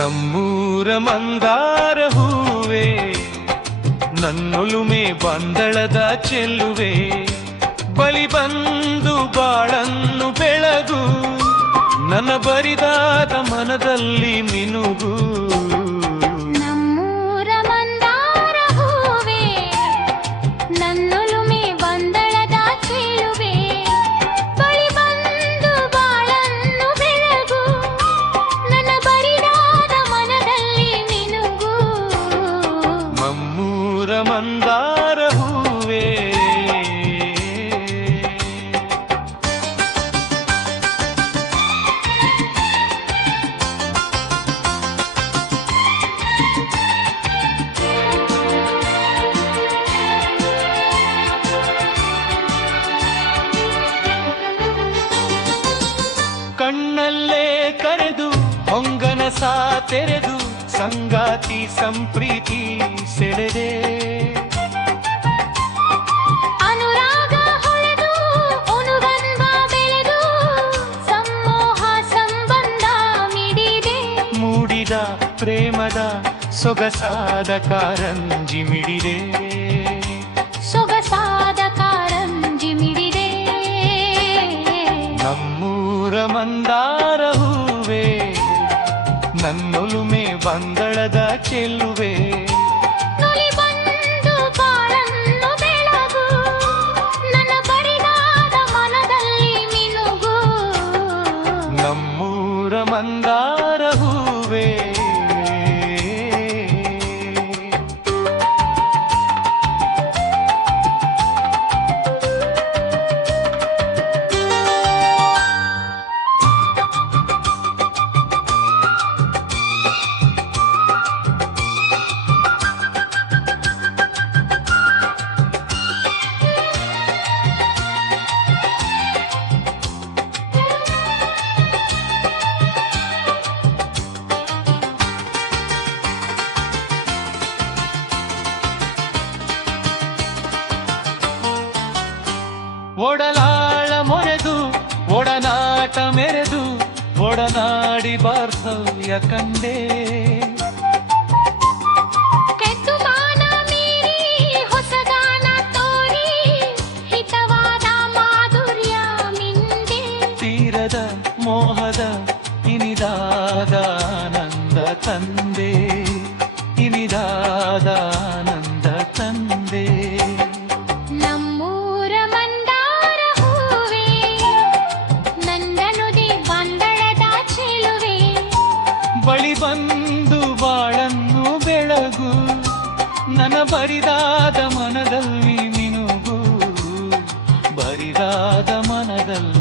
ನಮ್ಮೂರ ಮಂದಾರ ಹೂವೆ, ನನ್ನೊಲುಮೆ ಬಂದಳದ ಚೆಲ್ಲುವೆ, ಬಳಿ ಬಂದು ಬಾಳನ್ನು ಬೆಳಗು, ನನ್ನ ಬರಿದಾದ ಮನದಲ್ಲಿ ಮಿನುಗು. ನಮ್ಮೂರ ಮಂದಾರ ಹೂವೆ, ನನ್ನೊಲುಮೆ ಬಂದಳದ ಚೆಲ್ಲುವೆ, ಬಳಿ ಬಂದು ಬಾಳನ್ನು ಬೆಳಗು, ನನ್ನ ಬರಿದಾದ ಮನದಲ್ಲಿ ಮಿನುಗು. ನಮ್ಮೂರ ಮಂದಾರ ಹೂವೆ. ಕಣ್ಣಲ್ಲೇ ಕರೆದು ಹೊಂಗನಸ ತೆರೆದು ಸಂಗಾತಿ ಸಂಪ್ರೀತಿ ಸೆಳೆದೆ, ಅನುರಾಗ ಹೊಳೆದು ಅನುಬಂಧ ಬೆಳೆದು ಸಮೋಹ ಸಂಬಂಧ ಮಿಡಿದೆ, ಮೂಡಿದ ಪ್ರೇಮದ ಸೊಗಸಾದ ಕಾರಂಜಿ ಮಿಡಿದೆ, ಸೊಗಸಾದ ಕಾರಂಜಿ ಮಿಡಿದೆ. ನಮ್ಮೂರ ಮಂದಾರ ಹೂವೆ, ನನ್ನೊಲುಮೆ ಬಂದಳದ ಚೆಲ್ಲುವೆ, ನುಲಿ ಬಂದು ಬಾಳನ್ನು ಬೆಳಗು, ನನ್ನ ಬರಿದಾದ ಮನದಲ್ಲಿ ಮಿನುಗು. ನಮ್ಮೂರ ಮಂದಾರ ಹೂವೆ. ಒಡಲಾಳ ಮೊರೆದು ಒಡನಾಟ ಮೆರೆದು ಒಡನಾಡಿ ಬಾರ್ಧವ್ಯ ಕಂಡೆ, ಕೆತ್ತುಮಾನ ಮೀರಿ ಹೊಸಗಾನ ತೋರಿ ಹಿತವಾದ ಮಾಧುರ್ಯ ಮಿಂದೆ, ತೀರದ ಮೋಹದ ಇನಿದಾದ ಆನಂದ ತಂದೆ, ಇನಿದಾದ ಆನಂದ ತಂದೆ. ನಮ್ಮೂರ ಮಂದಾರ ಹೂವೆ, ನಂದನುದಿ ಬಂದಳದ ಚೆಲುವೆ, ಬಳಿ ಬಂದು ಬಾಳನ್ನು ಬೆಳಗು, ನನ್ನ ಬರಿದಾದ ಮನದಲ್ಲಿ ಮಿನುಗು, ಬರಿದಾದ ಮನದಲ್ಲಿ